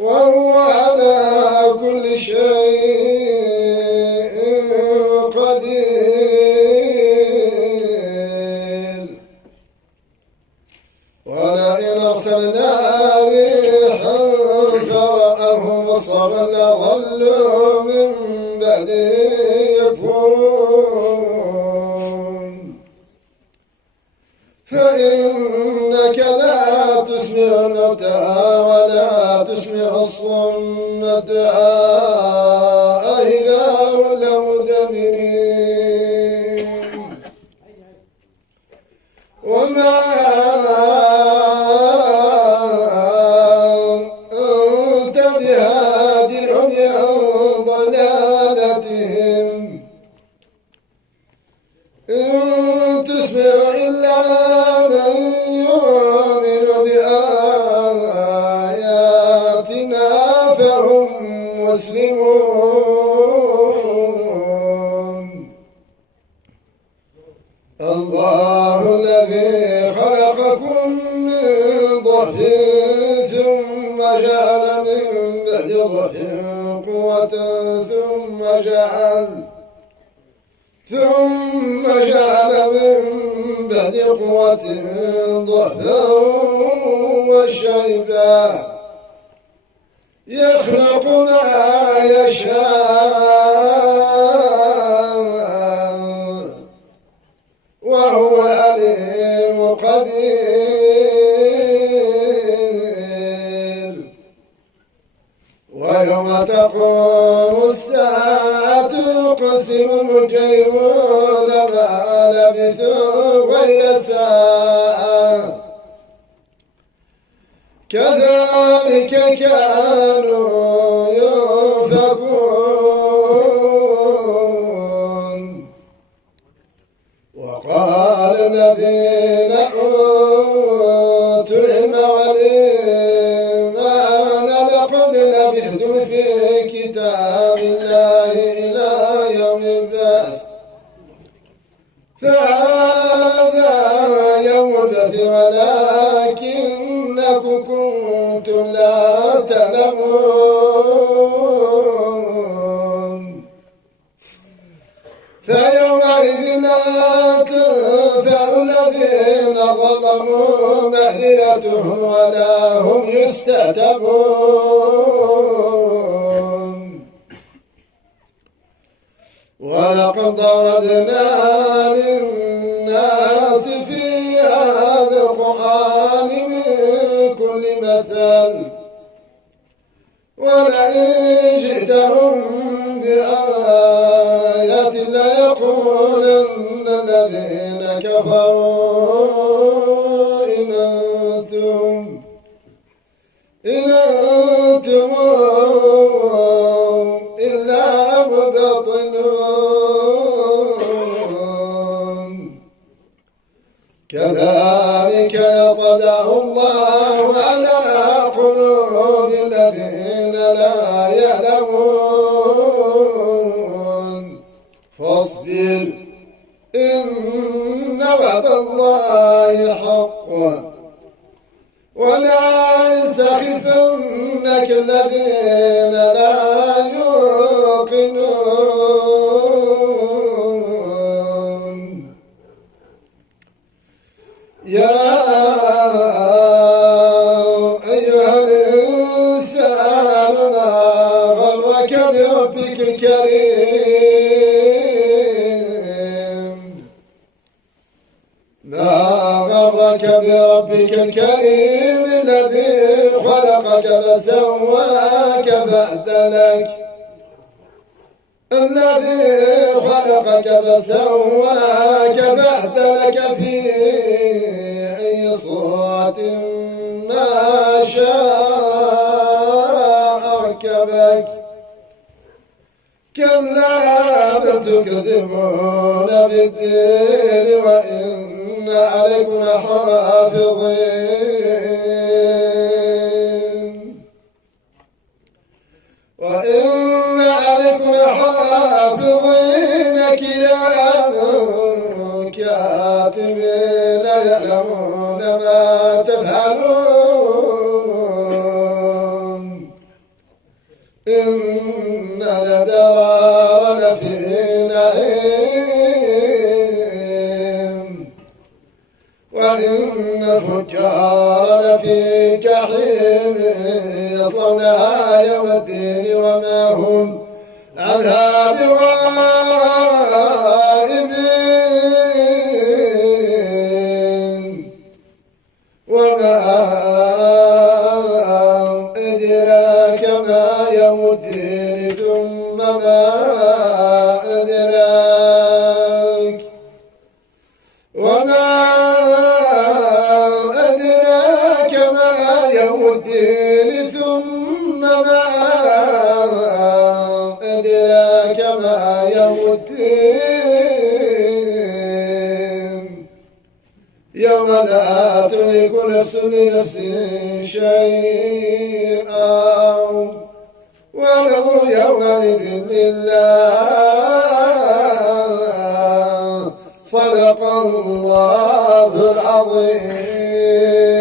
وهو على كل شيء قدير. ولئن أرسلنا ريحا فرأه مصرا لظلوا من بعده يكفرون. فإنك لا تسمع الموتى ولا تسمع الصم الدعاء إذا ولوا مدبرين. وما أنت بهادي العمي عن ضلالتهم إن تسمع إلا من يؤمن بآياتنا فهم مسلمون. الله الذي خلقكم من ضعف ثم جعل من بعد ضعف قوة ثم جعل من بعد قوة ضعفا وشيبا يخلق ما يشاء وهو عليم قدير. ويوم تقوم الساعة يقسم المجرمون ما لبثوا غير ساعة كذلك كانوا يؤفكون. وقال الذين أوتوا العلم والإيمان لقد لبثتم في كتاب الله إلى يوم البعث فهذا يوم البعث ولكنكم كنتم لا تعلمون. فيومئذ لا تنفع الذين ظلموا معذرتهم ولا هم يستعتبون. ولقد ضربنا للناس في هذا القرآن من كل مثل ولئن جئتهم بآية ليقولن الذين كفروا إن أنتم إلا مبطلون. كذلك يطلع الله على قلوب الذين لا يعلمون. فاصبر إن وعد الله حق ولا يستخفنك الذين لا يوقنون. يا أيها الإنسان ما غرك بربك الكريم الذي خلقك فسواك فعدلك في أي صورة ما شاء ركبك. كلا بل تكذبون بالدين وإن عليكم لحافظين كاتبين يعلمون ما تفعلون. إن الأبرار لفي نعيم وإن الفجار لفي جحيم يصلونها يوم الدين وما هم عنها بغائبين وما أدراك ما يوم الدين ثم ما أدراك وما أدراك ما يوم الدين ثم ما أدراك ما يوم الدين يوم لا تملك نفس لنفس شيئا والأمر يومئذ لله صدق الله العظيم.